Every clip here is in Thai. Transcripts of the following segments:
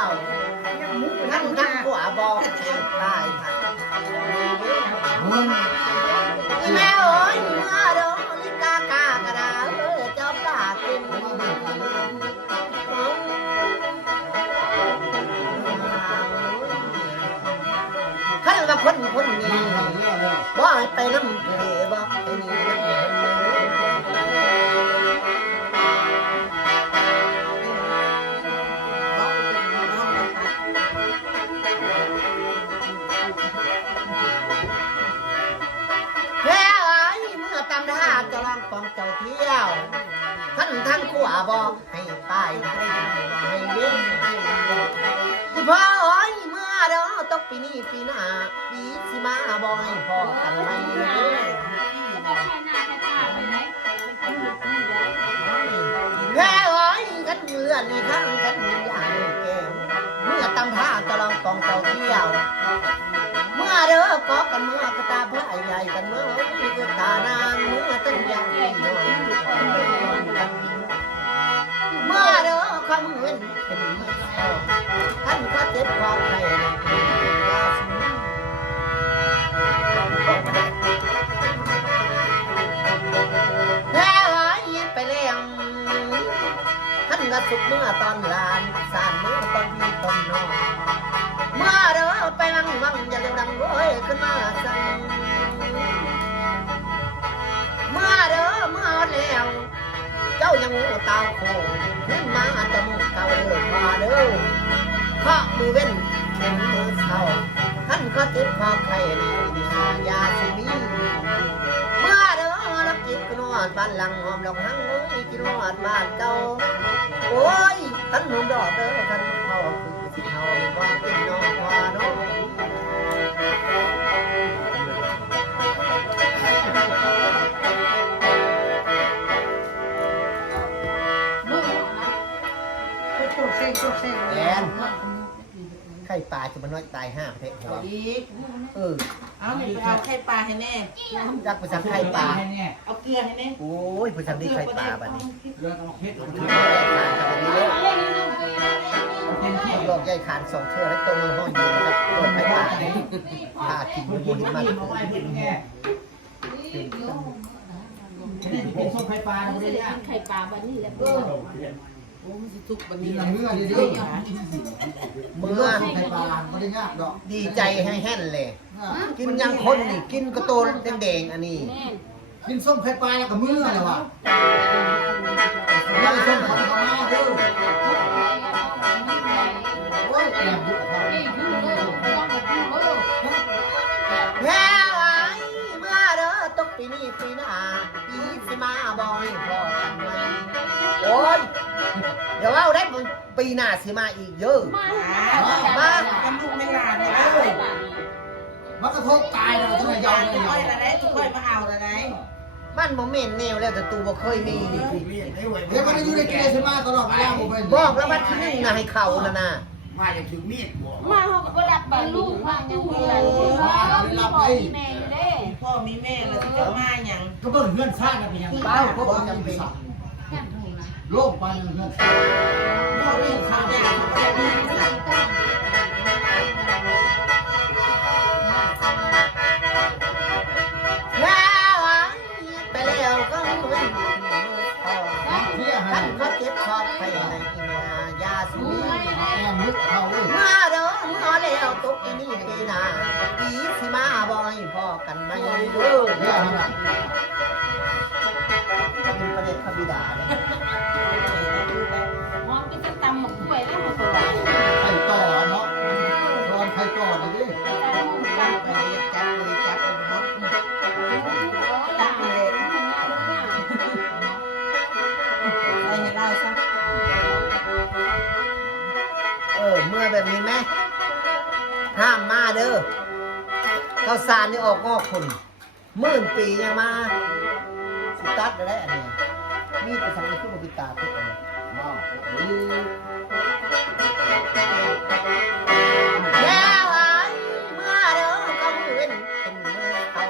ยวท่านทั้งขวาบอกตายแม่โอ้ยเมื่อโดนลิกากากระดาเจ้ากากินขันว่าคนนี้บ่ไปน้ำทะเลบ่ไปนี่จะลองปองเจ้าเที่ยวท่านขั้วบอกให้ไปให้เลี้ยงพ่อโอ้ยเมื่อเดี๋ยวตกปีนี้ปีหน้าปีสิมาบอยพอกันไหมแค่โอ้ยกันเลื่อนข้างกันอย่างแก้วเมื่อตำท่าจะลองปองเจ้าเที่ยวเมื่อเด้อก็กันเมื่อกระตาพระใหญ่กันเมื่อกระตานางเมื่อต้นยางน้อยเมื่อเด้อคำเว้นเป็นท่านก็เจ็บความใครแพ้ไว้ไปเลี้ยงท่านก็สุขเมื่อตอนลานสานเมื่อตอนพี่ตอนนอนเมื่อเด้อไปวังอย่าเร็วดังโวยขึ้นมาสั่งเมื่อเด้อเมื่อแล้วเจ้ายังงูตาโคขึ้นมาจมูกเก่าเด้อมาเด้อเพราะมือเว้นเข็มมือเท้าท่านก็ติดคอไข่ในยาสิมีเมื่อเด้อรับจิตกินวดบ้านหลังหอมดอกหังเอ้ยกินวดบ้านเก่าโอ้ยท่านหนุ่มดอกเด้อท่านเขาสิเฮาว่าเป็นน้องว่าน้องแอนไข่ปลาจะมันน้อยตายห้าเพชรหัวเอาไปเอาไข่ปลาให้แน่รักไปสั่งไข่ปลาเอาเกลือให้แน่โอ้ยไปสั่งดีไข่ปลาบัดนี้โลกใหญ่ขานสองเชือกแล้วตัวห้องยืนกับตัวไข่ปลาพากินมันมันเป็นส้มไข่ปลาเราได้ไข่ปลาวันนี้แหละโอ้มันทุกวันนี้ เมื่อดีดีเมื่อไข่ปลาไม่ได้ยากดอกดีใจให้แห้นเลยกินยังคนนี่กินกระโตนแดงๆอันนี้กินส้มไข่ปลาแล้วก็เมื่อเลยวะยังส้มของเขามาเด้อโอ้ยแอบดุแม่ไว้เมื่อเด้อตกปีนี้ปีหน้าปีสิมาบอยพอกันไหมโอ้ยเดี๋ยวเอาได้ปีหน้าสิมาอีกเยอะมากันลูกไม่ลาเลยมันกระทบตายเลยทำไมยาวเลยค่อยละได้ค่อยมาเอาละได้มันบ่เม่นแนวแล้วแต่ตูบ่เคยมีเดี๋ยวมันอยู่ในกิเลสมาตลอดเวลาผมเป็นบอกแล้วว่าที่นึงนะให้เขานะนะมาอย่างถึงมีดมาเขาก็รับไปลูกมายังมีอะไรรับไปพ่อมีแม่แล้วที่จะมาอย่างก็ต้องเงื่อนสร้างกันเป็นอย่างเป้าก็บ่จำเป็นโลกไปเงื่อนพ่อไม่ทำได้แต่ดีไปแล้วก็ไม่ท่านก็เก็บขอบไปในยาสูบมาเด้อเมื่อแล้วตกอีนี่ปีหน้าปีสิมาบ่อยพอกันไหมเด้อเป็นประเด็นขบิดาเลยมองก็จะตำหมกกล้วยแล้วมาตัวไข่ต่อเนาะตอนไข่ต่อเลยดิจับเลยเนาะตักเลยอะไรเล่าซะเมื่อแบบนี้ไหมห้ามมาเด้อข้าวสารนี่ออกงอกคุณ10,000 ปียังมาสตัดได้อันนี้มีแต่สังเกตขึ้นมาปิตาทุกอันแล้วไอ้เมื่อเด้อก็มือเว้นเป็นมือเขา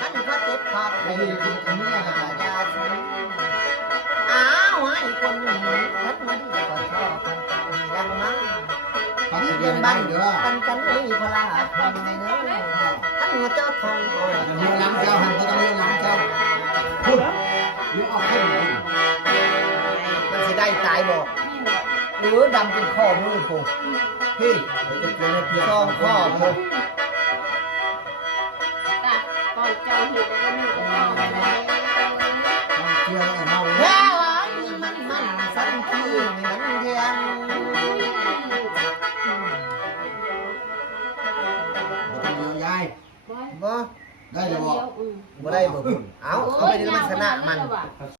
ท่านก็เจ็บขอบในเมื่อยาสูบอ้าวให้คนหนึ่งท่านมันก็ชอบกันยังมั้ง เป็นบ้านกันกันไม่มีพลาคนเนื้อท่านหัวเจ้าทองอ่อย เรือล้างเจ้าหันก็ต้องเรือล้างเจ้าพูดหรือออกขึ้น มันสิได้ตายบอกหรือดำเป็นข้อมือผมพี่ จะเกิดเพียง ช่องข้อผม ก่อนเจ้าเห็นแล้วนี่ก็ต้องไปเลย เชื่อไอ้เมา แค่ว่านี่มันสันทีมันเทียง ยาย บ่ ได้จะบอก บ่ได้บ่เอาไปในลักษณะมัน